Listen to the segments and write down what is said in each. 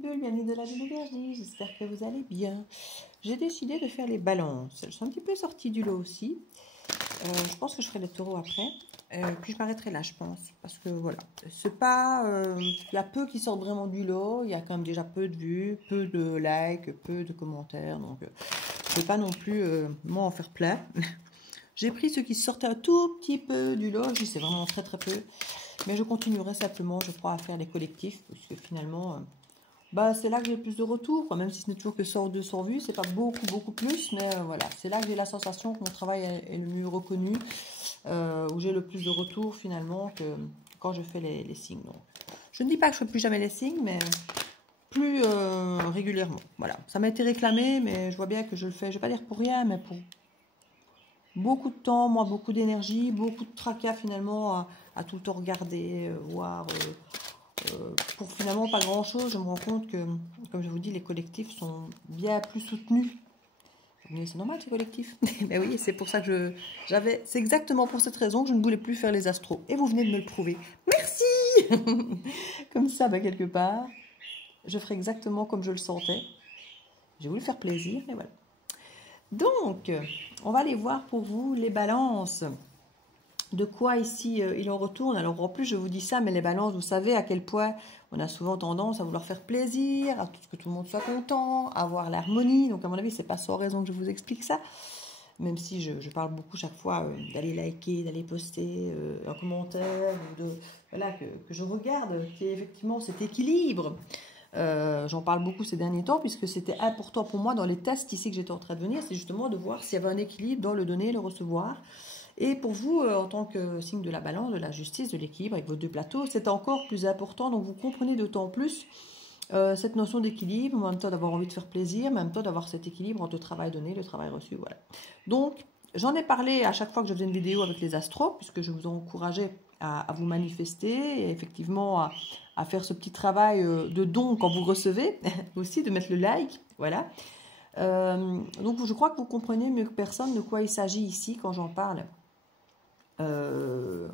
bulles, bienvenue de la bulle énergie, j'espère que vous allez bien. J'ai décidé de faire les balances. Je suis un petit peu sortie du lot aussi. Je pense que je ferai les taureaux après. Puis je m'arrêterai là, je pense. Parce que voilà, c'est pas... il y a peu qui sortent vraiment du lot. Il y a quand même déjà peu de vues, peu de likes, peu de commentaires. Donc je ne vais pas non plus moi en faire plein. J'ai pris ceux qui sortaient un tout petit peu du lot. Je dis c'est vraiment très très peu. Mais je continuerai simplement, je crois, à faire les collectifs. Parce que finalement... c'est là que j'ai le plus de retours, quoi. Même si ce n'est toujours que 100 vues, c'est pas beaucoup plus, mais voilà, c'est là que j'ai la sensation que mon travail est le mieux reconnu, où j'ai le plus de retours finalement que quand je fais les signes. Donc, je ne dis pas que je ne ferai plus jamais les signes, mais plus régulièrement. Voilà, ça m'a été réclamé, mais je vois bien que je le fais, je ne vais pas dire pour rien, mais pour beaucoup de temps, moi, beaucoup d'énergie, beaucoup de tracas finalement à tout le temps regarder, voir... pour finalement pas grand chose, je me rends compte que, comme je vous dis, les collectifs sont bien plus soutenus. Mais c'est normal ces collectifs. Ben oui, c'est pour ça que c'est exactement pour cette raison que je ne voulais plus faire les astros. Et vous venez de me le prouver. Merci. Comme ça, quelque part, je ferai exactement comme je le sentais. J'ai voulu faire plaisir, et voilà. Donc, on va aller voir pour vous les balances. De quoi ici il en retourne. Alors en plus je vous dis ça, mais les balances, vous savez à quel point on a souvent tendance à vouloir faire plaisir, à tout ce que tout le monde soit content, à avoir l'harmonie. Donc à mon avis c'est pas sans raison que je vous explique ça, même si je parle beaucoup chaque fois d'aller liker, d'aller poster un commentaire, ou voilà, que je regarde, qu'il y ait effectivement cet équilibre. J'en parle beaucoup ces derniers temps puisque c'était important pour moi dans les tests ici que j'étais en train de venir, c'est justement de voir s'il y avait un équilibre dans le donner et le recevoir. Et pour vous, en tant que signe de la balance, de la justice, de l'équilibre avec vos deux plateaux, c'est encore plus important. Donc vous comprenez d'autant plus cette notion d'équilibre, en même temps d'avoir envie de faire plaisir, en même temps d'avoir cet équilibre entre le travail donné et le travail reçu. Voilà. Donc j'en ai parlé à chaque fois que je faisais une vidéo avec les astros, puisque je vous encourageais à vous manifester et effectivement à faire ce petit travail de don quand vous recevez, aussi de mettre le like. Voilà. Donc je crois que vous comprenez mieux que personne de quoi il s'agit ici quand j'en parle.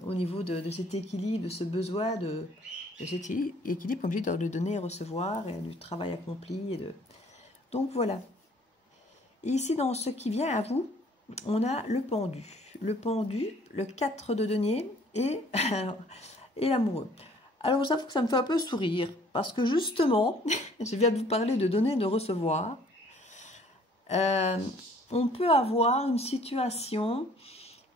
Au niveau de cet équilibre, de ce besoin de cet équilibre, comme je dis, de donner et recevoir, et du travail accompli. Donc voilà. Et ici, dans ce qui vient à vous, on a le pendu. Le pendu, le 4 de denier et l'amoureux. Alors, j'avoue que ça me fait un peu sourire, parce que justement, je viens de vous parler de donner et de recevoir. On peut avoir une situation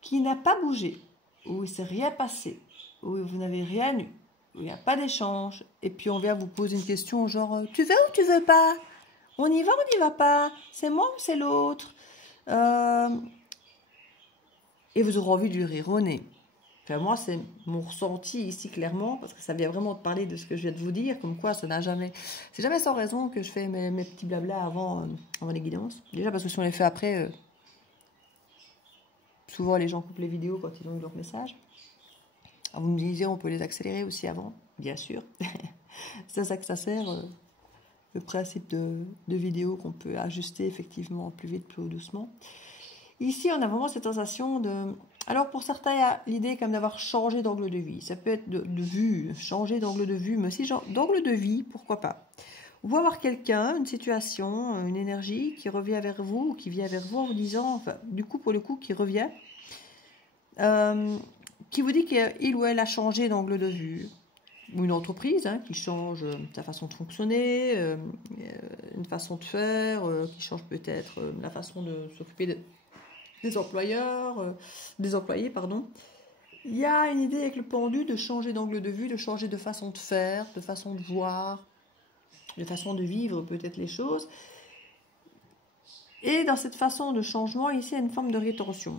qui n'a pas bougé, où il ne s'est rien passé, où vous n'avez rien eu, où il n'y a pas d'échange, et puis on vient vous poser une question genre « Tu veux ou tu veux pas? On y va ou on n'y va pas? C'est moi ou c'est l'autre ?» Et vous aurez envie de lui rire au nez. Enfin, moi, c'est mon ressenti ici clairement, parce que ça vient vraiment de parler de ce que je viens de vous dire, comme quoi ça n'a jamais... C'est jamais sans raison que je fais mes petits blablas avant les guidances. Déjà parce que si on les fait après... souvent, les gens coupent les vidéos quand ils ont eu leur message. Alors, vous me disiez, on peut les accélérer aussi avant, bien sûr. C'est à ça que ça sert, le principe de vidéo qu'on peut ajuster effectivement plus vite, plus doucement. Ici, on a vraiment cette sensation de... Alors, pour certains, il y a l'idée comme d'avoir changé d'angle de vie. Ça peut être de vue, changer d'angle de vue, mais aussi d'angle de vie, pourquoi pas. Vous pouvez avoir quelqu'un, une situation, une énergie qui revient vers vous, ou qui vient vers vous en vous disant, enfin, du coup, pour le coup, qui revient, qui vous dit qu'il ou elle a changé d'angle de vue. Ou une entreprise qui change sa façon de fonctionner, une façon de faire, qui change peut-être la façon de s'occuper des employeurs, des employés, pardon. Il y a une idée avec le pendu de changer d'angle de vue, de changer de façon de faire, de façon de voir, de façon de vivre peut-être les choses. Et dans cette façon de changement, ici, il y a une forme de rétorsion.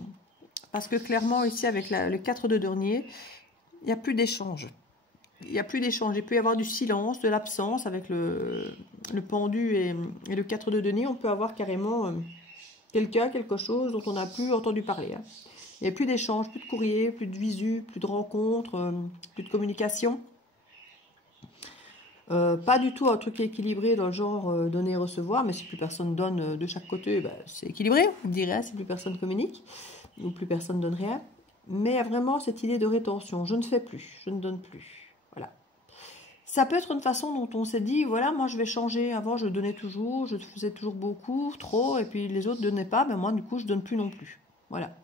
Parce que clairement, ici, avec le 4 de denier, il n'y a plus d'échange. Il n'y a plus d'échange. Il peut y avoir du silence, de l'absence avec le pendu et le 4 de denier. On peut avoir carrément quelqu'un, quelque chose dont on n'a plus entendu parler. Il n'y a plus d'échange, plus de courrier, plus de visu, plus de rencontres, plus de communication. Pas du tout un truc équilibré dans le genre donner et recevoir, mais si plus personne donne de chaque côté, c'est équilibré, on dirait, si plus personne communique, ou plus personne donne rien. Mais il y a vraiment cette idée de rétention. Je ne fais plus, je ne donne plus. Voilà. Ça peut être une façon dont on s'est dit, voilà, moi je vais changer. Avant, je donnais toujours, je faisais toujours beaucoup, trop, et puis les autres ne donnaient pas, mais moi, du coup, je donne plus non plus. Voilà.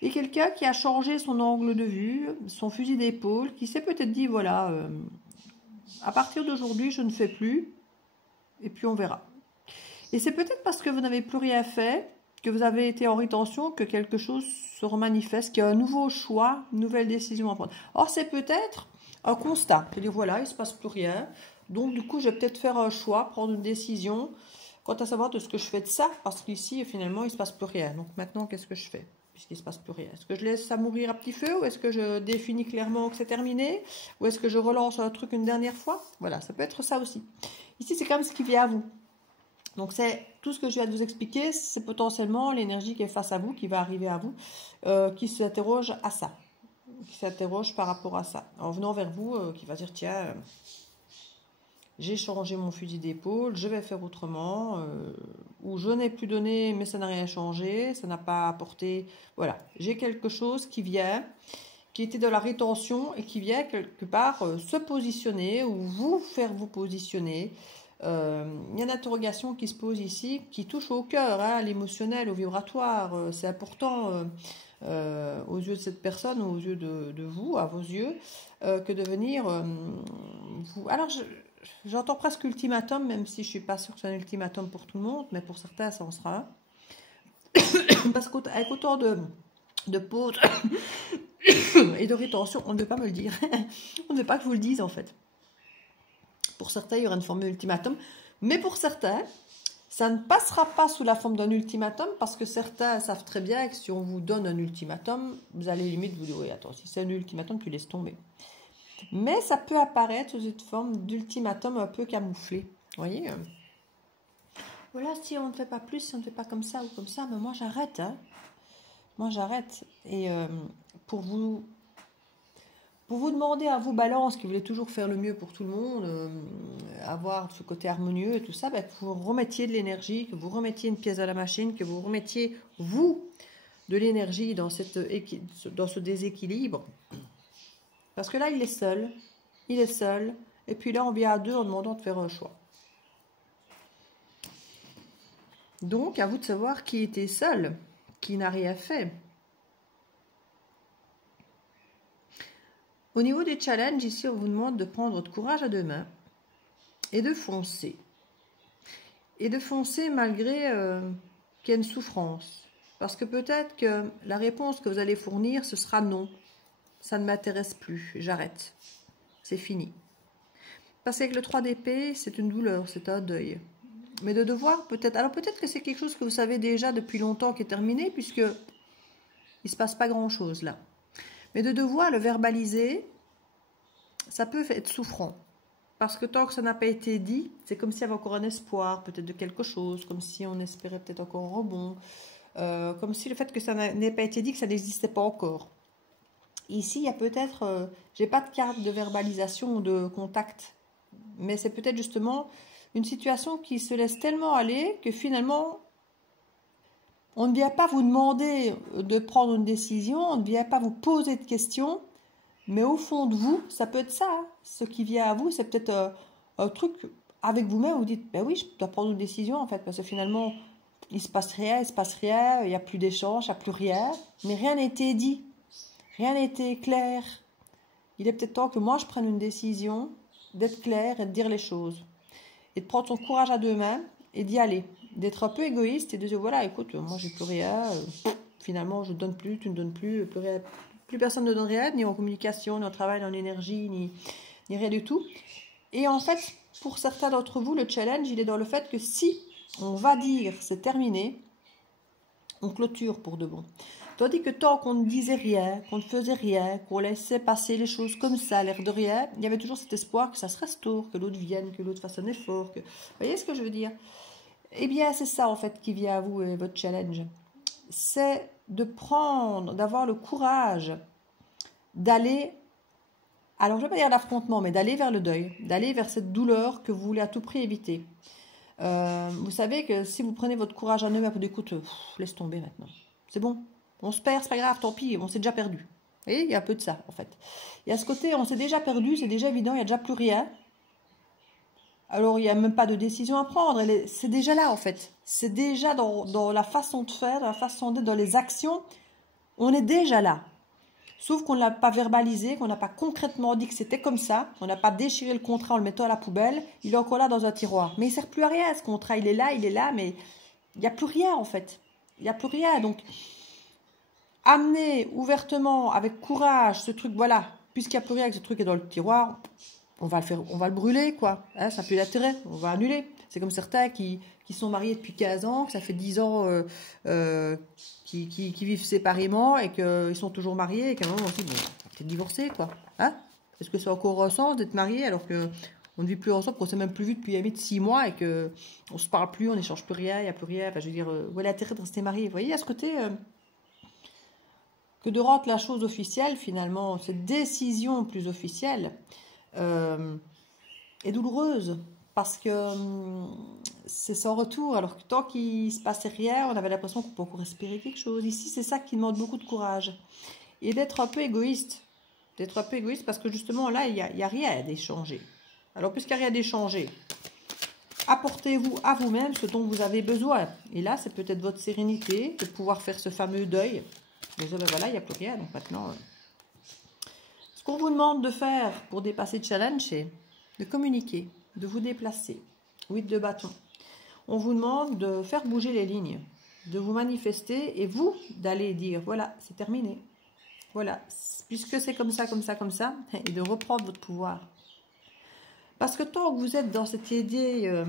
Et quelqu'un qui a changé son angle de vue, son fusil d'épaule, qui s'est peut-être dit, voilà, à partir d'aujourd'hui, je ne fais plus, et puis on verra. Et c'est peut-être parce que vous n'avez plus rien fait, que vous avez été en rétention, que quelque chose se remanifeste, qu'il y a un nouveau choix, une nouvelle décision à prendre. Or, c'est peut-être un constat, c'est-à-dire, voilà, il ne se passe plus rien, donc du coup, je vais peut-être faire un choix, prendre une décision, quant à savoir de ce que je fais de ça, parce qu'ici, finalement, il ne se passe plus rien. Donc maintenant, qu'est-ce que je fais ? Puisqu'il ne se passe plus rien. Est-ce que je laisse ça mourir à petit feu, ou est-ce que je définis clairement que c'est terminé, ou est-ce que je relance un truc une dernière fois? Voilà, ça peut être ça aussi. Ici, c'est quand même ce qui vient à vous. Donc, c'est tout ce que je viens de vous expliquer, c'est potentiellement l'énergie qui est face à vous, qui va arriver à vous, qui s'interroge à ça, qui s'interroge par rapport à ça, en venant vers vous, qui va dire, tiens, j'ai changé mon fusil d'épaule, je vais faire autrement, ou je n'ai plus donné, mais ça n'a rien changé, ça n'a pas apporté, voilà, j'ai quelque chose qui vient, qui était de la rétention, et qui vient quelque part se positionner, ou vous faire vous positionner. Il y a une interrogation qui se pose ici, qui touche au cœur, hein, à l'émotionnel, au vibratoire. C'est important aux yeux de cette personne, aux yeux de vous, à vos yeux, que de venir vous... Alors, j'entends presque ultimatum, même si je ne suis pas sûre que c'est un ultimatum pour tout le monde, mais pour certains, ça en sera un. Parce qu'avec autant de pauses et de rétention, on ne veut pas me le dire. On ne veut pas que je vous le dise, en fait. Pour certains, il y aura une forme d'ultimatum. Mais pour certains, ça ne passera pas sous la forme d'un ultimatum, parce que certains savent très bien que si on vous donne un ultimatum, vous allez limite vous dire, oui, attends, si c'est un ultimatum, tu laisses tomber. Mais ça peut apparaître sous une forme d'ultimatum un peu camouflé. Vous voyez ? Voilà, si on ne fait pas plus, si on ne fait pas comme ça ou comme ça, mais moi j'arrête. Hein. Moi j'arrête. Et pour vous demander à vous, Balance, qui voulez toujours faire le mieux pour tout le monde, avoir ce côté harmonieux et tout ça, ben, que vous remettiez de l'énergie, que vous remettiez une pièce à la machine, que vous remettiez, vous, de l'énergie dans ce déséquilibre. Parce que là, il est seul, et puis là, on vient à deux en demandant de faire un choix. Donc, à vous de savoir qui était seul, qui n'a rien fait. Au niveau des challenges, ici, on vous demande de prendre votre courage à deux mains et de foncer. Et de foncer malgré qu'il y ait une souffrance. Parce que peut-être que la réponse que vous allez fournir, ce sera non. Ça ne m'intéresse plus, j'arrête. C'est fini. Parce qu'avec le 3 d'épée, c'est une douleur, c'est un deuil. Mais de devoir peut-être... Alors peut-être que c'est quelque chose que vous savez déjà depuis longtemps qui est terminé, puisque il ne se passe pas grand-chose là. Mais de devoir le verbaliser, ça peut être souffrant. Parce que tant que ça n'a pas été dit, c'est comme s'il y avait encore un espoir, peut-être de quelque chose, comme si on espérait peut-être encore un rebond, comme si le fait que ça n'ait pas été dit, que ça n'existait pas encore. Ici, il y a peut-être... j'ai pas de carte de verbalisation ou de contact, mais c'est peut-être justement une situation qui se laisse tellement aller que finalement, on ne vient pas vous demander de prendre une décision, on ne vient pas vous poser de questions, mais au fond de vous, ça peut être ça. Hein. Ce qui vient à vous, c'est peut-être un truc avec vous-même, vous dites, ben oui, je dois prendre une décision en fait, parce que finalement, il ne se passe rien, il n'y a plus d'échange, il n'y a plus rien, mais rien n'a été dit, rien n'a été clair. Il est peut-être temps que moi, je prenne une décision, d'être clair et de dire les choses. Et de prendre son courage à deux mains et d'y aller. D'être un peu égoïste et de dire, voilà, écoute, moi, j'ai plus rien, finalement, je ne donne plus, tu ne donnes plus rien. Plus personne ne donne rien, ni en communication, ni en travail, ni en énergie, ni rien du tout. Et en fait, pour certains d'entre vous, le challenge, il est dans le fait que si on va dire c'est terminé, on clôture pour de bon. Tandis que tant qu'on ne disait rien, qu'on ne faisait rien, qu'on laissait passer les choses comme ça, l'air de rien, il y avait toujours cet espoir que ça se restaure, que l'autre vienne, que l'autre fasse un effort. Vous voyez ce que je veux dire? Eh bien, c'est ça en fait qui vient à vous, votre challenge. C'est de prendre, d'avoir le courage d'aller, alors je ne vais pas dire l'affrontement, mais d'aller vers le deuil, d'aller vers cette douleur que vous voulez à tout prix éviter. Vous savez que si vous prenez votre courage à deux mains, vous dites, écoute, laisse tomber maintenant, c'est bon, on se perd, c'est pas grave, tant pis, on s'est déjà perdu. Vous voyez, il y a un peu de ça en fait. Il y a ce côté, on s'est déjà perdu, c'est déjà évident, il n'y a déjà plus rien. alors il n'y a même pas de décision à prendre. C'est déjà là, en fait. C'est déjà dans la façon de faire, dans la façon d'être, dans les actions. On est déjà là. Sauf qu'on ne l'a pas verbalisé, qu'on n'a pas concrètement dit que c'était comme ça. On n'a pas déchiré le contrat en le mettant à la poubelle. Il est encore là dans un tiroir. Mais il ne sert plus à rien, ce contrat. Il est là, mais il n'y a plus rien, en fait. Il n'y a plus rien. Donc, amener ouvertement, avec courage, ce truc, voilà. Puisqu'il n'y a plus rien, que ce truc est dans le tiroir, on va le brûler, quoi. Hein, ça n'a plus d'intérêt. On va annuler. C'est comme certains qui sont mariés depuis 15 ans, que ça fait 10 ans qui vivent séparément et qu'ils sont toujours mariés et qu'à un moment on se dit, bon, on va peut-être divorcer, quoi. Hein? Est-ce que c'est encore un sens d'être marié alors qu'on ne vit plus ensemble, qu'on ne s'est même plus vu depuis 6 mois et qu'on ne se parle plus, on n'échange plus rien, il n'y a plus rien. Enfin, je veux dire, où est l'intérêt de rester marié? Vous voyez, à ce côté, que de rendre la chose officielle, finalement, cette décision plus officielle, est douloureuse. Parce que c'est sans retour, alors que tant qu'il ne se passait rien, on avait l'impression qu'on pouvait encore respirer quelque chose. Ici, c'est ça qui demande beaucoup de courage. Et d'être un peu égoïste. D'être un peu égoïste parce que justement, là, il n'y a rien d'échanger. Alors, puisqu'il n'y a rien d'échanger, apportez-vous à vous-même ce dont vous avez besoin. Et là, c'est peut-être votre sérénité de pouvoir faire ce fameux deuil. Mais voilà, il n'y a plus rien. Donc maintenant, ce qu'on vous demande de faire pour dépasser le challenge, c'est de communiquer, de vous déplacer. 8 de bâton. On vous demande de faire bouger les lignes, de vous manifester et vous d'aller dire voilà, c'est terminé. Voilà, puisque c'est comme ça, comme ça, comme ça, et de reprendre votre pouvoir. Parce que tant que vous êtes dans cette idée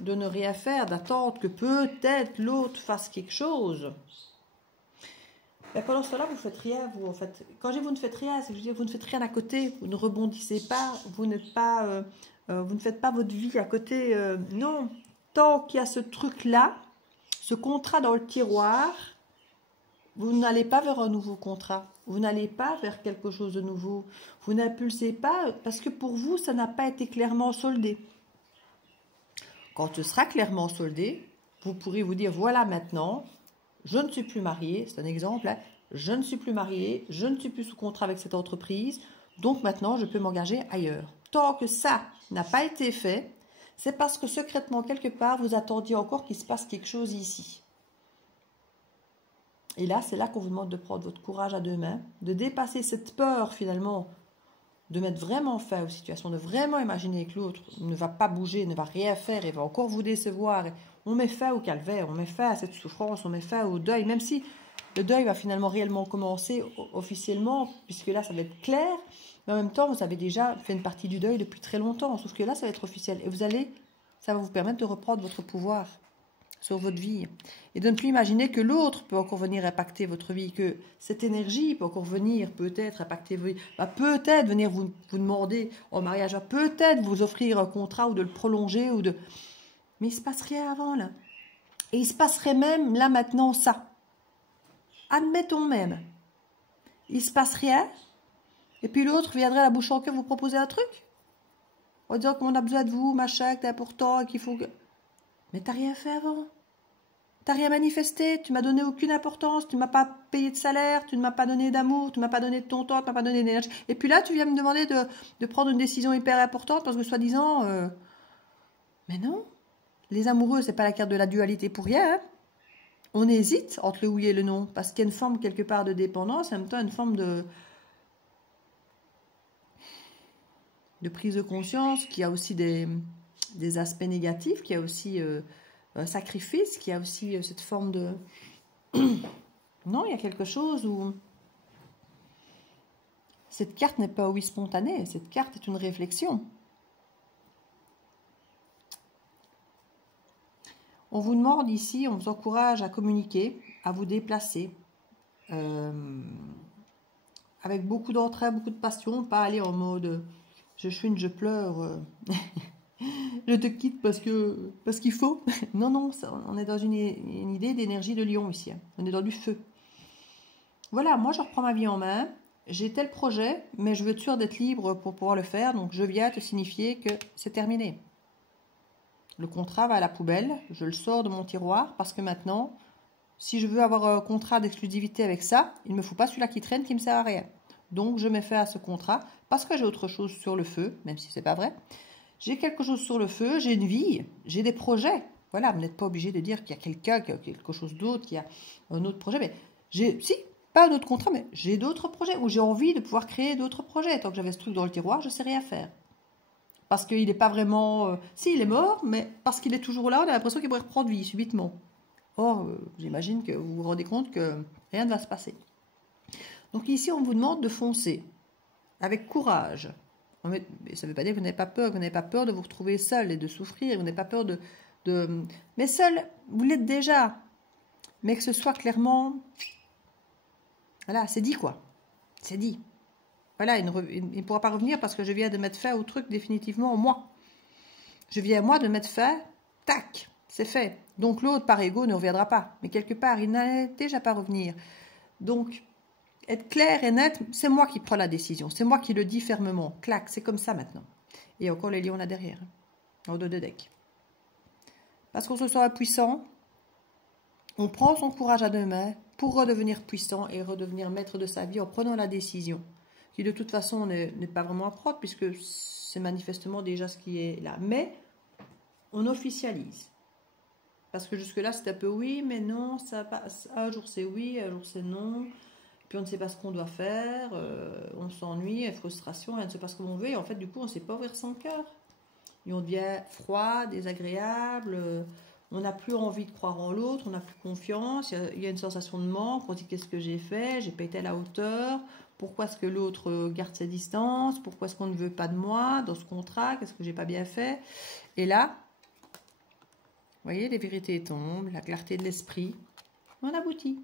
de ne rien faire, d'attendre que peut-être l'autre fasse quelque chose, ben pendant ce temps-là, vous ne faites rien. Vous, en fait, quand je dis vous ne faites rien, c'est que je veux dire, vous ne faites rien à côté, vous ne rebondissez pas, vous n'êtes pas, vous ne faites pas votre vie à côté. Non, tant qu'il y a ce truc-là, ce contrat dans le tiroir, vous n'allez pas vers un nouveau contrat. Vous n'allez pas vers quelque chose de nouveau. Vous n'impulsez pas parce que pour vous, ça n'a pas été clairement soldé. Quand ce sera clairement soldé, vous pourrez vous dire, voilà maintenant, je ne suis plus mariée, c'est un exemple, hein, je ne suis plus mariée, je ne suis plus sous contrat avec cette entreprise, donc maintenant je peux m'engager ailleurs. Tant que ça n'a pas été fait, c'est parce que secrètement, quelque part, vous attendiez encore qu'il se passe quelque chose ici. Et là, c'est là qu'on vous demande de prendre votre courage à deux mains, de dépasser cette peur finalement, de mettre vraiment fin aux situations, de vraiment imaginer que l'autre ne va pas bouger, ne va rien faire et va encore vous décevoir. On met fin au calvaire, on met fin à cette souffrance, on met fin au deuil, même si le deuil va finalement réellement commencer officiellement, puisque là, ça va être clair, mais en même temps, vous avez déjà fait une partie du deuil depuis très longtemps, sauf que là, ça va être officiel. Et ça va vous permettre de reprendre votre pouvoir sur votre vie et de ne plus imaginer que l'autre peut encore venir impacter votre vie, que cette énergie peut encore venir peut-être impacter votre vie, va peut-être venir vous demander en mariage, va peut-être vous offrir un contrat ou de le prolonger ou de... Mais il ne se passe rien avant là. Et il se passerait même là maintenant ça. Admettons même. Il ne se passe rien et puis l'autre viendrait à la bouche en cœur vous proposer un truc en disant qu'on a besoin de vous, machin, que c'est important et qu'il faut que... Mais t'as rien fait avant. T'as rien manifesté, tu m'as donné aucune importance, tu m'as pas payé de salaire, tu ne m'as pas donné d'amour, tu m'as pas donné de ton temps, tu m'as pas donné d'énergie. Et puis là, tu viens me demander de prendre une décision hyper importante parce que soi-disant... Mais non, les amoureux, c'est pas la carte de la dualité pour rien. Hein. On hésite entre le oui et le non parce qu'il y a une forme quelque part de dépendance, en même temps une forme de prise de conscience, qui a aussi des aspects négatifs, qui a aussi un sacrifice, qui a aussi cette forme de... Non, il y a quelque chose où cette carte n'est pas oui spontanée, cette carte est une réflexion. On vous demande ici, on vous encourage à communiquer, à vous déplacer, avec beaucoup d'entrain, beaucoup de passion, pas aller en mode je chouine, je pleure, je te quitte parce qu'il faut. Non, non, on est dans une idée d'énergie de lion ici. Hein. On est dans du feu. Voilà, moi je reprends ma vie en main. J'ai tel projet, mais je veux être sûre d'être libre pour pouvoir le faire. Donc je viens te signifier que c'est terminé. Le contrat va à la poubelle. Je le sors de mon tiroir parce que maintenant, si je veux avoir un contrat d'exclusivité avec ça, il ne me faut pas celui-là qui traîne qui ne me sert à rien. Donc je mets fin à ce contrat parce que j'ai autre chose sur le feu, même si ce n'est pas vrai. j'ai quelque chose sur le feu, j'ai une vie, j'ai des projets. Voilà, vous n'êtes pas obligé de dire qu'il y a quelqu'un qui a quelque chose d'autre, qu'il y a un autre projet. Mais si, pas un autre contrat, mais j'ai d'autres projets où j'ai envie de pouvoir créer d'autres projets. Tant que j'avais ce truc dans le tiroir, je ne sais rien faire. Parce qu'il n'est pas vraiment... si, il est mort, mais parce qu'il est toujours là, on a l'impression qu'il pourrait reprendre vie subitement. Or, j'imagine que vous vous rendez compte que rien ne va se passer. Donc ici, on vous demande de foncer avec courage. Mais ça ne veut pas dire que vous n'avez pas peur, que vous n'avez pas peur de vous retrouver seul et de souffrir, vous n'avez pas peur de... Mais seul, vous l'êtes déjà. Mais que ce soit clairement... Voilà, c'est dit quoi. C'est dit. Voilà, il ne pourra pas revenir parce que je viens de mettre fin au truc définitivement, moi. Je viens, moi, de mettre fin, tac, c'est fait. Donc l'autre, par ego, ne reviendra pas. Mais quelque part, il n'allait déjà pas revenir. Donc, être clair et net, c'est moi qui prends la décision. C'est moi qui le dis fermement. Clac, c'est comme ça maintenant. Et encore les lions là derrière, en dos de deck. Parce qu'on se sent impuissant, on prend son courage à deux mains pour redevenir puissant et redevenir maître de sa vie en prenant la décision. Qui de toute façon n'est pas vraiment à prendre puisque c'est manifestement déjà ce qui est là. Mais on officialise. Parce que jusque-là, c'est un peu oui, mais non, ça passe. Un jour c'est oui, un jour c'est non. Puis on ne sait pas ce qu'on doit faire, on s'ennuie, frustration, on ne sait pas ce qu'on veut. Et en fait, du coup, on ne sait pas ouvrir son cœur. Et on devient froid, désagréable, on n'a plus envie de croire en l'autre, on n'a plus confiance, il y a une sensation de manque, on dit qu'est-ce que j'ai fait, j'ai pas été à la hauteur, pourquoi est-ce que l'autre garde ses distances, pourquoi est-ce qu'on ne veut pas de moi dans ce contrat, qu'est-ce que j'ai pas bien fait. Et là, vous voyez, les vérités tombent, la clarté de l'esprit, on aboutit.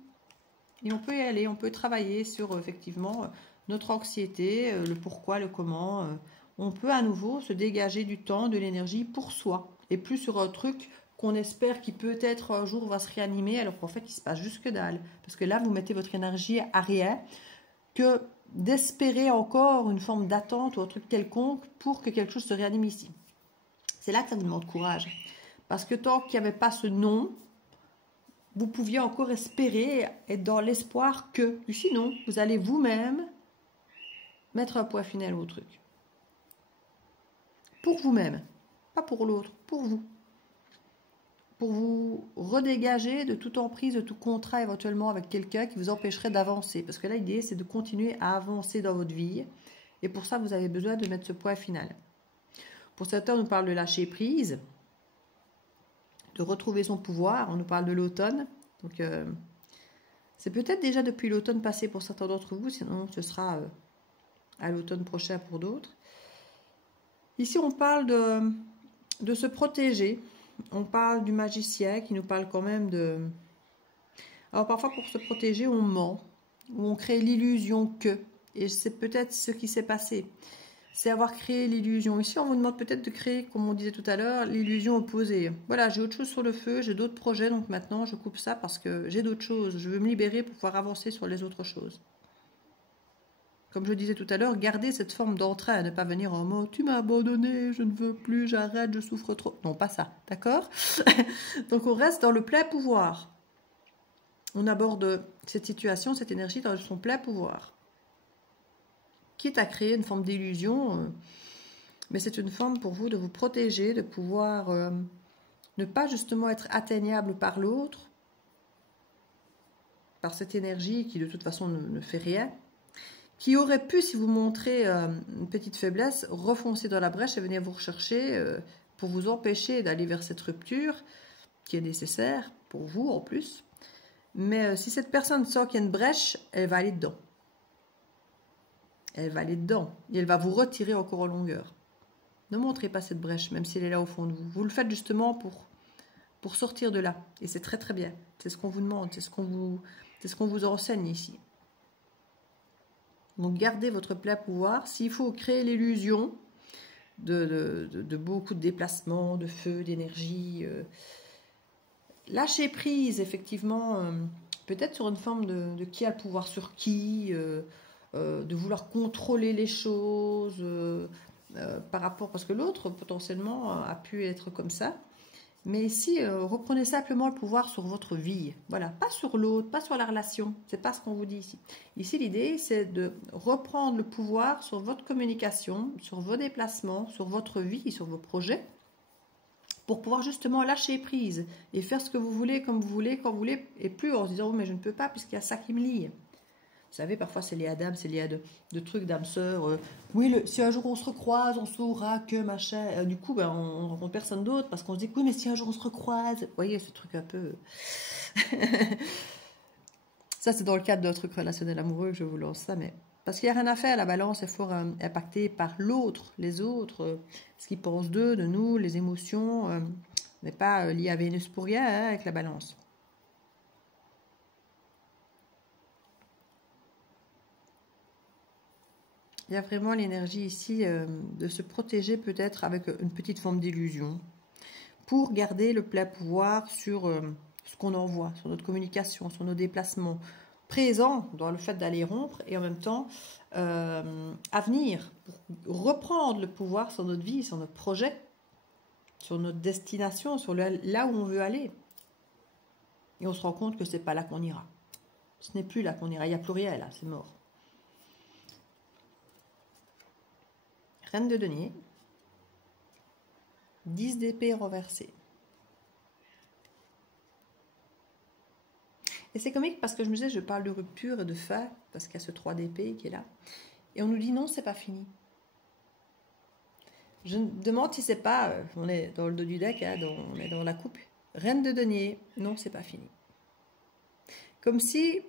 Et on peut y aller, on peut travailler sur effectivement notre anxiété, le pourquoi, le comment. On peut à nouveau se dégager du temps, de l'énergie pour soi. Et plus sur un truc qu'on espère qui peut-être un jour va se réanimer, alors qu'en fait il se passe juste que dalle. Parce que là, vous mettez votre énergie à rien que d'espérer encore une forme d'attente ou un truc quelconque pour que quelque chose se réanime ici. C'est là que ça vous demande courage. Parce que tant qu'il n'y avait pas ce non, vous pouviez encore espérer être dans l'espoir que, sinon, vous allez vous-même mettre un point final au truc. Pour vous-même, pas pour l'autre, pour vous. Pour vous redégager de toute emprise, de tout contrat éventuellement avec quelqu'un qui vous empêcherait d'avancer. Parce que là, l'idée, c'est de continuer à avancer dans votre vie. Et pour ça, vous avez besoin de mettre ce point final. Pour certains, on nous parle de lâcher prise, de retrouver son pouvoir. On nous parle de l'automne. Donc, c'est peut-être déjà depuis l'automne passé pour certains d'entre vous. Sinon, ce sera à l'automne prochain pour d'autres. Ici, on parle de se protéger. On parle du magicien qui nous parle quand même de... Alors parfois pour se protéger, on ment, ou on crée l'illusion que. Et c'est peut-être ce qui s'est passé. C'est avoir créé l'illusion. Ici, on vous demande peut-être de créer, comme on disait tout à l'heure, l'illusion opposée. Voilà, j'ai autre chose sur le feu, j'ai d'autres projets, donc maintenant je coupe ça parce que j'ai d'autres choses. Je veux me libérer pour pouvoir avancer sur les autres choses. Comme je disais tout à l'heure, gardez cette forme d'entrain, ne pas venir en mode « tu m'as abandonné, je ne veux plus, j'arrête, je souffre trop ». Non, pas ça, d'accord? Donc on reste dans le plein pouvoir. On aborde cette situation, cette énergie dans son plein pouvoir. Quitte à créer une forme d'illusion, mais c'est une forme pour vous de vous protéger, de pouvoir ne pas justement être atteignable par l'autre, par cette énergie qui de toute façon ne fait rien, qui aurait pu, si vous montrez une petite faiblesse, refoncer dans la brèche et venir vous rechercher pour vous empêcher d'aller vers cette rupture qui est nécessaire pour vous en plus. Mais si cette personne sent qu'il y a une brèche, elle va aller dedans. Elle va aller dedans et elle va vous retirer encore en longueur. Ne montrez pas cette brèche, même si elle est là au fond de vous. Vous le faites justement pour sortir de là. Et c'est très très bien. C'est ce qu'on vous demande, c'est ce qu'on vous enseigne ici. Donc gardez votre plein pouvoir. S'il faut créer l'illusion de beaucoup de déplacements, de feu, d'énergie, lâcher prise effectivement, peut-être sur une forme de qui a le pouvoir sur qui, de vouloir contrôler les choses par rapport, parce que l'autre potentiellement a pu être comme ça. Mais ici, reprenez simplement le pouvoir sur votre vie. Voilà, pas sur l'autre, pas sur la relation. C'est pas ce qu'on vous dit ici. Ici, l'idée, c'est de reprendre le pouvoir sur votre communication, sur vos déplacements, sur votre vie, sur vos projets, pour pouvoir justement lâcher prise et faire ce que vous voulez, comme vous voulez, quand vous voulez, et plus en se disant, oh, mais je ne peux pas puisqu'il y a ça qui me lie. Vous savez, parfois c'est lié à d'âme, c'est lié à de trucs d'âme sœur. Oui, si un jour on se recroise, on saura que machin. Du coup, ben, on ne rencontre personne d'autre parce qu'on se dit, oui, mais si un jour on se recroise. Vous voyez, ce truc un peu. Ça, c'est dans le cadre d'un truc relationnel amoureux que je vous lance ça, mais. Parce qu'il n'y a rien à faire, la balance est fort impactée par l'autre, les autres, ce qu'ils pensent d'eux, de nous, les émotions. Mais pas lié à Vénus pour rien hein, avec la balance. Il y a vraiment l'énergie ici de se protéger peut-être avec une petite forme d'illusion pour garder le plein pouvoir sur ce qu'on envoie, sur notre communication, sur nos déplacements, présent dans le fait d'aller rompre et en même temps à venir pour reprendre le pouvoir sur notre vie, sur notre projet, sur notre destination, sur là où on veut aller. Et on se rend compte que c'est pas là qu'on ira. Ce n'est plus là qu'on ira, il n'y a plus rien là, c'est mort. Reine de denier, 10 d'épée renversée. Et c'est comique parce que je me disais, je parle de rupture et de fin, parce qu'il y a ce 3 d'épée qui est là. Et on nous dit non, c'est pas fini. Je me demande si c'est pas, on est dans le dos du deck, hein, on est dans la coupe. Reine de denier, non, c'est pas fini. Comme si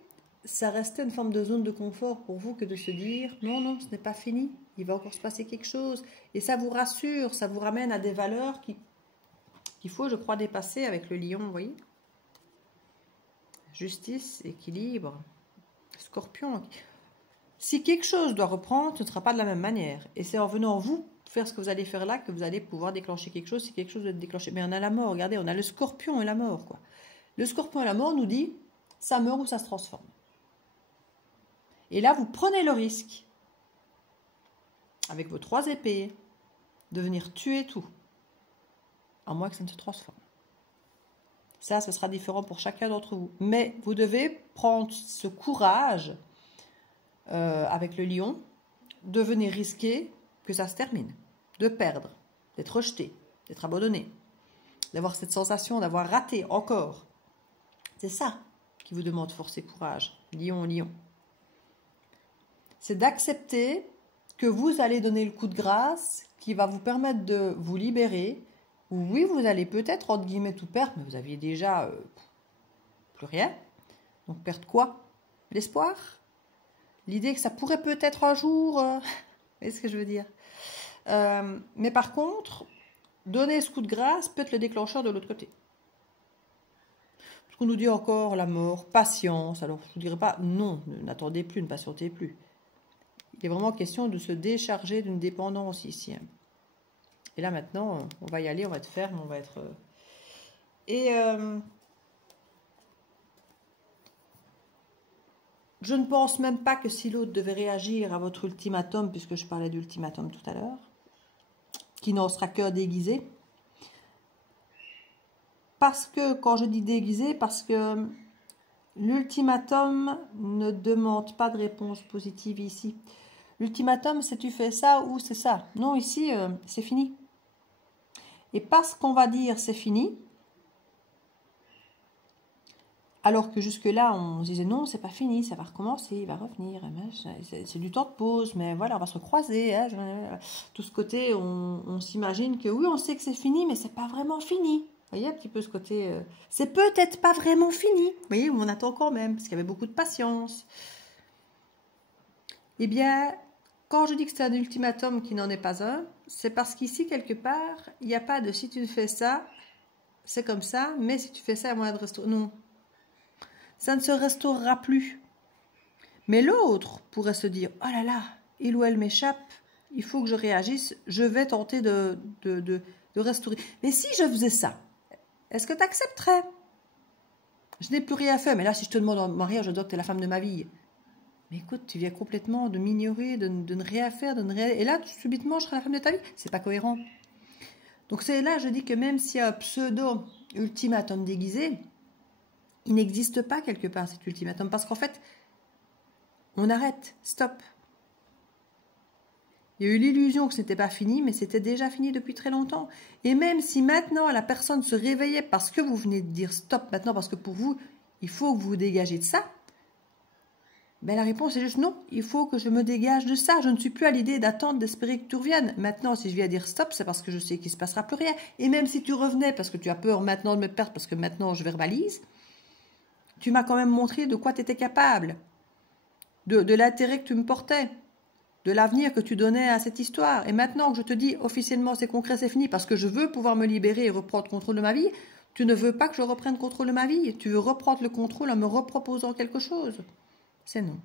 ça restait une forme de zone de confort pour vous que de se dire non, non, ce n'est pas fini, il va encore se passer quelque chose. Et ça vous rassure, ça vous ramène à des valeurs qu'il faut, je crois, dépasser avec le lion, vous voyez. Justice, équilibre, scorpion. Si quelque chose doit reprendre, ce ne sera pas de la même manière. Et c'est en venant vous faire ce que vous allez faire là que vous allez pouvoir déclencher quelque chose si quelque chose doit être déclenché. Mais on a la mort, regardez, on a le scorpion et la mort, quoi. Le scorpion et la mort nous dit ça meurt ou ça se transforme. Et là, vous prenez le risque, avec vos 3 épées, de venir tuer tout, à moins que ça ne se transforme. Ça, ce sera différent pour chacun d'entre vous. Mais vous devez prendre ce courage, avec le lion, de venir risquer que ça se termine, de perdre, d'être rejeté, d'être abandonné, d'avoir cette sensation d'avoir raté encore. C'est ça qui vous demande force et courage, lion, lion. C'est d'accepter que vous allez donner le coup de grâce qui va vous permettre de vous libérer. Oui, vous allez peut-être, entre guillemets, tout perdre, mais vous aviez déjà plus rien. Donc, perdre quoi? L'espoir? L'idée que ça pourrait peut-être un jour... vous voyez ce que je veux dire? Mais par contre, donner ce coup de grâce peut être le déclencheur de l'autre côté. Parce qu'on nous dit encore la mort, patience. Alors, je ne vous dirais pas non, n'attendez plus, ne patientez plus. Il est vraiment question de se décharger d'une dépendance ici. Et là maintenant, on va y aller, on va être ferme, on va être... je ne pense même pas que si l'autre devait réagir à votre ultimatum, puisque je parlais d'ultimatum tout à l'heure, qui n'en sera que déguisé. Parce que, quand je dis déguisé, parce que l'ultimatum ne demande pas de réponse positive ici. L'ultimatum, c'est tu fais ça ou c'est ça. Non, ici, c'est fini. Et parce qu'on va dire c'est fini, alors que jusque-là, on se disait non, c'est pas fini, ça va recommencer, il va revenir. C'est du temps de pause, mais voilà, on va se recroiser. Hein, tout ce côté, on s'imagine que oui, on sait que c'est fini, mais c'est pas vraiment fini. Vous voyez un petit peu ce côté, c'est peut-être pas vraiment fini. Vous voyez, on attend quand même, parce qu'il y avait beaucoup de patience. Eh bien, quand je dis que c'est un ultimatum qui n'en est pas un, c'est parce qu'ici, quelque part, il n'y a pas de si tu fais ça, c'est comme ça, mais si tu fais ça, il y a moyen de restaurer. Non. Ça ne se restaurera plus. Mais l'autre pourrait se dire, oh là là, il ou elle m'échappe, il faut que je réagisse, je vais tenter de restaurer. Mais si je faisais ça, est-ce que tu accepterais? Je n'ai plus rien fait, mais là, si je te demande en mariage, je dois que tu es la femme de ma vie. Mais écoute, tu viens complètement de m'ignorer, de ne rien faire, et là, subitement, je serai la femme de ta vie. C'est pas cohérent. Donc c'est là, je dis que même s'il y a un pseudo-ultimatum déguisé, il n'existe pas quelque part cet ultimatum. Parce qu'en fait, on arrête, stop. Il y a eu l'illusion que ce n'était pas fini, mais c'était déjà fini depuis très longtemps. Et même si maintenant la personne se réveillait parce que vous venez de dire stop maintenant, parce que pour vous, il faut que vous vous dégagez de ça, ben la réponse est juste non, il faut que je me dégage de ça. Je ne suis plus à l'idée d'attendre, d'espérer que tout revienne. Maintenant, si je viens dire stop, c'est parce que je sais qu'il ne se passera plus rien. Et même si tu revenais parce que tu as peur maintenant de me perdre, parce que maintenant je verbalise, tu m'as quand même montré de quoi tu étais capable, de l'intérêt que tu me portais, de l'avenir que tu donnais à cette histoire. Et maintenant que je te dis officiellement c'est concret, c'est fini, parce que je veux pouvoir me libérer et reprendre contrôle de ma vie, tu ne veux pas que je reprenne contrôle de ma vie. Tu veux reprendre le contrôle en me reproposant quelque chose. C'est non.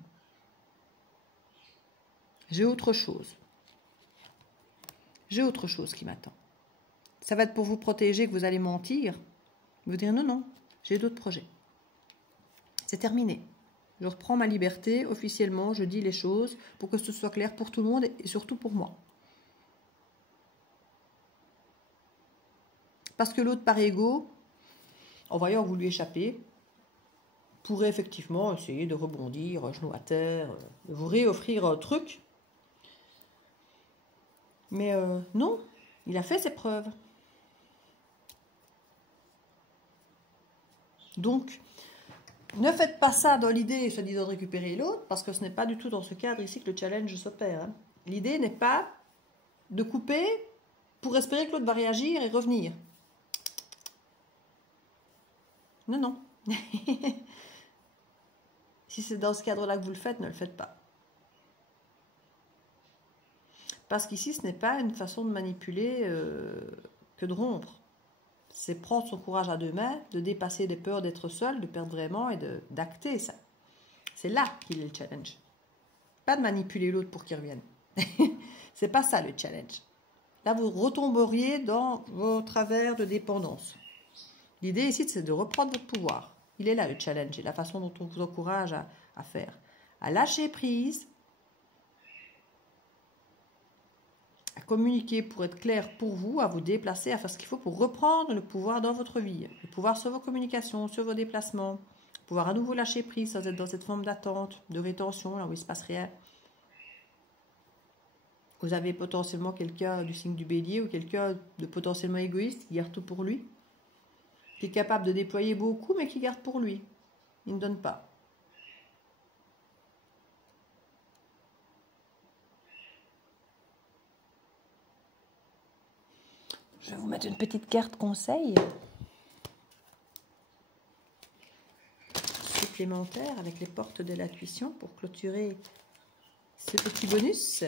J'ai autre chose. J'ai autre chose qui m'attend. Ça va être pour vous protéger que vous allez mentir. Vous dire non, non, j'ai d'autres projets. C'est terminé. Je reprends ma liberté officiellement, je dis les choses pour que ce soit clair pour tout le monde et surtout pour moi. Parce que l'autre par ego, en voyant que vous lui échappez, pourrait effectivement essayer de rebondir, genou à terre, de vous réoffrir un truc. Mais non, il a fait ses preuves. Donc, ne faites pas ça dans l'idée, soi-disant, de récupérer l'autre, parce que ce n'est pas du tout dans ce cadre ici que le challenge s'opère. Hein. L'idée n'est pas de couper pour espérer que l'autre va réagir et revenir. Non, non. Si c'est dans ce cadre-là que vous le faites, ne le faites pas. Parce qu'ici, ce n'est pas une façon de manipuler que de rompre. C'est prendre son courage à deux mains, de dépasser des peurs d'être seul, de perdre vraiment et d'acter ça. C'est là qu'il est le challenge. Pas de manipuler l'autre pour qu'il revienne. C'est pas ça le challenge. Là, vous retomberiez dans vos travers de dépendance. L'idée ici, c'est de reprendre votre pouvoir. Il est là le challenge et la façon dont on vous encourage à faire. À lâcher prise, à communiquer pour être clair pour vous, à vous déplacer, à faire ce qu'il faut pour reprendre le pouvoir dans votre vie. Le pouvoir sur vos communications, sur vos déplacements. Pouvoir à nouveau lâcher prise sans être dans cette forme d'attente, de rétention, là où il ne se passe rien. Vous avez potentiellement quelqu'un du signe du bélier ou quelqu'un de potentiellement égoïste qui garde tout pour lui, qui est capable de déployer beaucoup mais qui garde pour lui. Il ne donne pas. Je vais vous mettre une petite carte conseil supplémentaire avec les portes de l'intuition pour clôturer ce petit bonus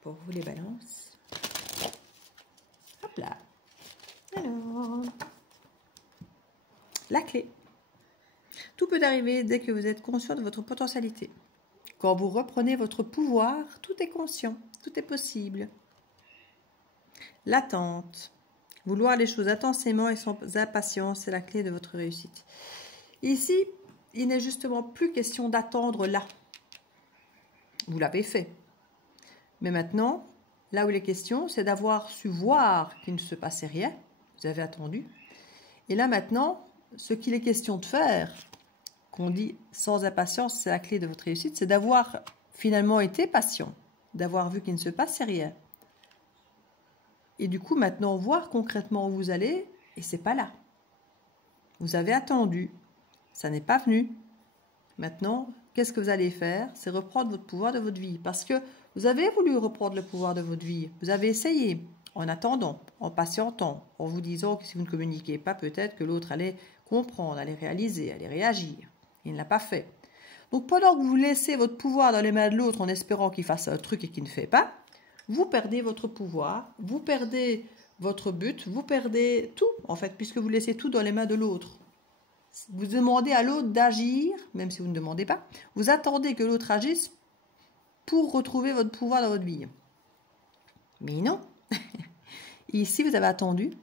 pour vous les balances. Hop là. Alors, la clé. Tout peut arriver dès que vous êtes conscient de votre potentialité. Quand vous reprenez votre pouvoir, tout est conscient, tout est possible. L'attente. Vouloir les choses intensément et sans impatience, c'est la clé de votre réussite. Ici, il n'est justement plus question d'attendre là. Vous l'avez fait. Mais maintenant, là où il est question, c'est d'avoir su voir qu'il ne se passait rien. Vous avez attendu. Et là maintenant, ce qu'il est question de faire, qu'on dit sans impatience, c'est la clé de votre réussite, c'est d'avoir finalement été patient, d'avoir vu qu'il ne se passait rien. Et du coup, maintenant, voir concrètement où vous allez, et c'est pas là. Vous avez attendu, ça n'est pas venu. Maintenant, qu'est-ce que vous allez faire? C'est reprendre votre pouvoir de votre vie. Parce que vous avez voulu reprendre le pouvoir de votre vie. Vous avez essayé, en attendant, en patientant, en vous disant que si vous ne communiquez pas, peut-être que l'autre allait comprendre, allait réaliser, allait réagir. Il ne l'a pas fait. Donc pendant que vous laissez votre pouvoir dans les mains de l'autre en espérant qu'il fasse un truc et qu'il ne fait pas, vous perdez votre pouvoir, vous perdez votre but, vous perdez tout en fait, puisque vous laissez tout dans les mains de l'autre. Vous demandez à l'autre d'agir, même si vous ne demandez pas, vous attendez que l'autre agisse pour retrouver votre pouvoir dans votre vie. Mais non. Ici, vous avez attendu,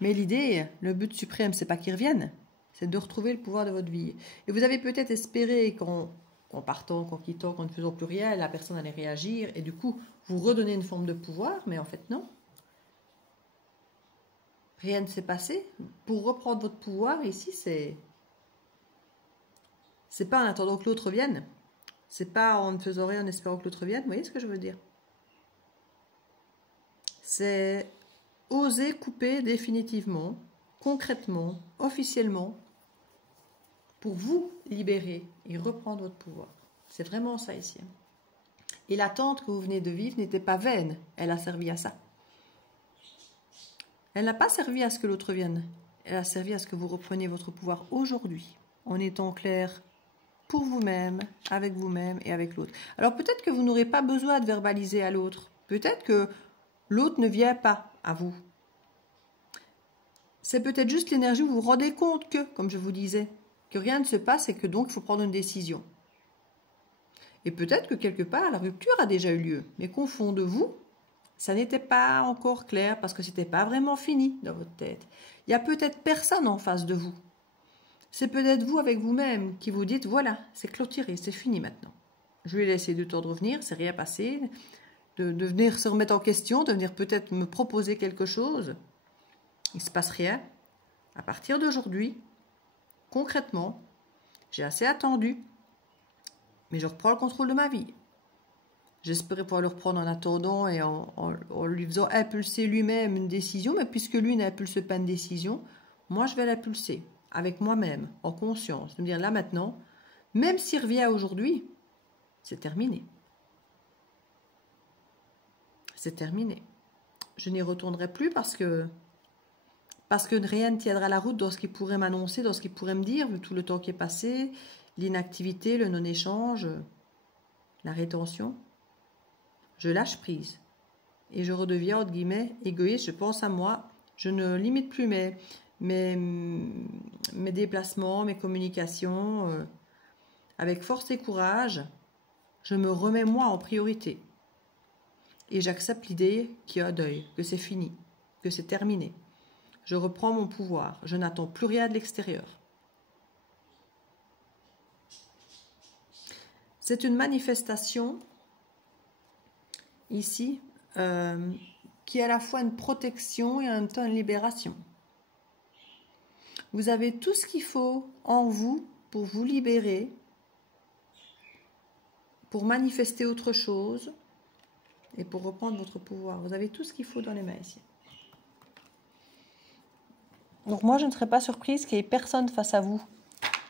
mais l'idée, le but suprême, c'est pas qu'il revienne, c'est de retrouver le pouvoir de votre vie. Et vous avez peut-être espéré qu'en partant, qu'en quittant, qu'en ne faisant plus rien, la personne allait réagir et du coup, vous redonner une forme de pouvoir, mais en fait, non. Rien ne s'est passé. Pour reprendre votre pouvoir, ici, c'est pas en attendant que l'autre vienne. C'est pas en ne faisant rien en espérant que l'autre vienne. Vous voyez ce que je veux dire? C'est oser couper définitivement, concrètement, officiellement, pour vous libérer et reprendre votre pouvoir. C'est vraiment ça ici. Et l'attente que vous venez de vivre n'était pas vaine. Elle a servi à ça. Elle n'a pas servi à ce que l'autre vienne. Elle a servi à ce que vous repreniez votre pouvoir aujourd'hui, en étant clair pour vous-même, avec vous-même et avec l'autre. Alors peut-être que vous n'aurez pas besoin de verbaliser à l'autre. Peut-être que l'autre ne vient pas à vous. C'est peut-être juste l'énergie où vous vous rendez compte que, comme je vous disais, que rien ne se passe et que donc il faut prendre une décision. Et peut-être que quelque part, la rupture a déjà eu lieu, mais qu'au fond de vous, ça n'était pas encore clair parce que ce n'était pas vraiment fini dans votre tête. Il n'y a peut-être personne en face de vous. C'est peut-être vous avec vous-même qui vous dites, voilà, c'est clôturé, c'est fini maintenant. Je lui ai laissé du temps de revenir, c'est rien passé, de venir se remettre en question, de venir peut-être me proposer quelque chose. Il ne se passe rien. À partir d'aujourd'hui, concrètement, j'ai assez attendu, mais je reprends le contrôle de ma vie. J'espérais pouvoir le reprendre en attendant et en lui faisant impulser lui-même une décision, mais puisque lui n'impulse pas une décision, moi je vais l'impulser avec moi-même, en conscience, de me dire là maintenant, même s'il revient aujourd'hui, c'est terminé. C'est terminé. Je n'y retournerai plus parce que rien ne tiendra la route dans ce qu'il pourrait m'annoncer, dans ce qu'il pourrait me dire, vu tout le temps qui est passé, l'inactivité, le non-échange, la rétention. Je lâche prise et je redeviens, entre guillemets, égoïste. Je pense à moi. Je ne limite plus mes déplacements, mes communications. Avec force et courage, je me remets moi en priorité. Et j'accepte l'idée qu'il y a un deuil, que c'est fini, que c'est terminé. Je reprends mon pouvoir. Je n'attends plus rien de l'extérieur. C'est une manifestation ici, qui est à la fois une protection et en même temps une libération. Vous avez tout ce qu'il faut en vous pour vous libérer, pour manifester autre chose et pour reprendre votre pouvoir. Vous avez tout ce qu'il faut dans les mains ici. Donc moi, je ne serais pas surprise qu'il n'y ait personne face à vous,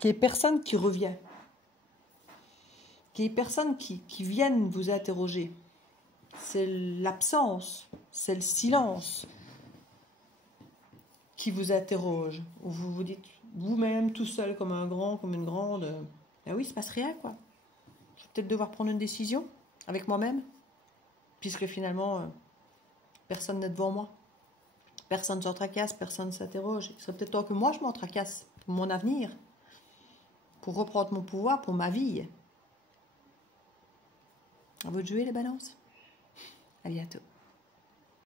qu'il n'y ait personne qui revient, qu'il n'y ait personne qui vienne vous interroger. C'est l'absence, c'est le silence qui vous interroge. Où vous vous dites vous-même tout seul comme un grand, comme une grande. Ben oui, il ne se passe rien quoi. Je vais peut-être devoir prendre une décision avec moi-même, puisque finalement, personne n'est devant moi. Personne ne s'en tracasse, personne ne s'interroge. Il serait peut-être temps que moi je m'en tracasse pour mon avenir, pour reprendre mon pouvoir, pour ma vie. À vous de jouer les balances. À bientôt.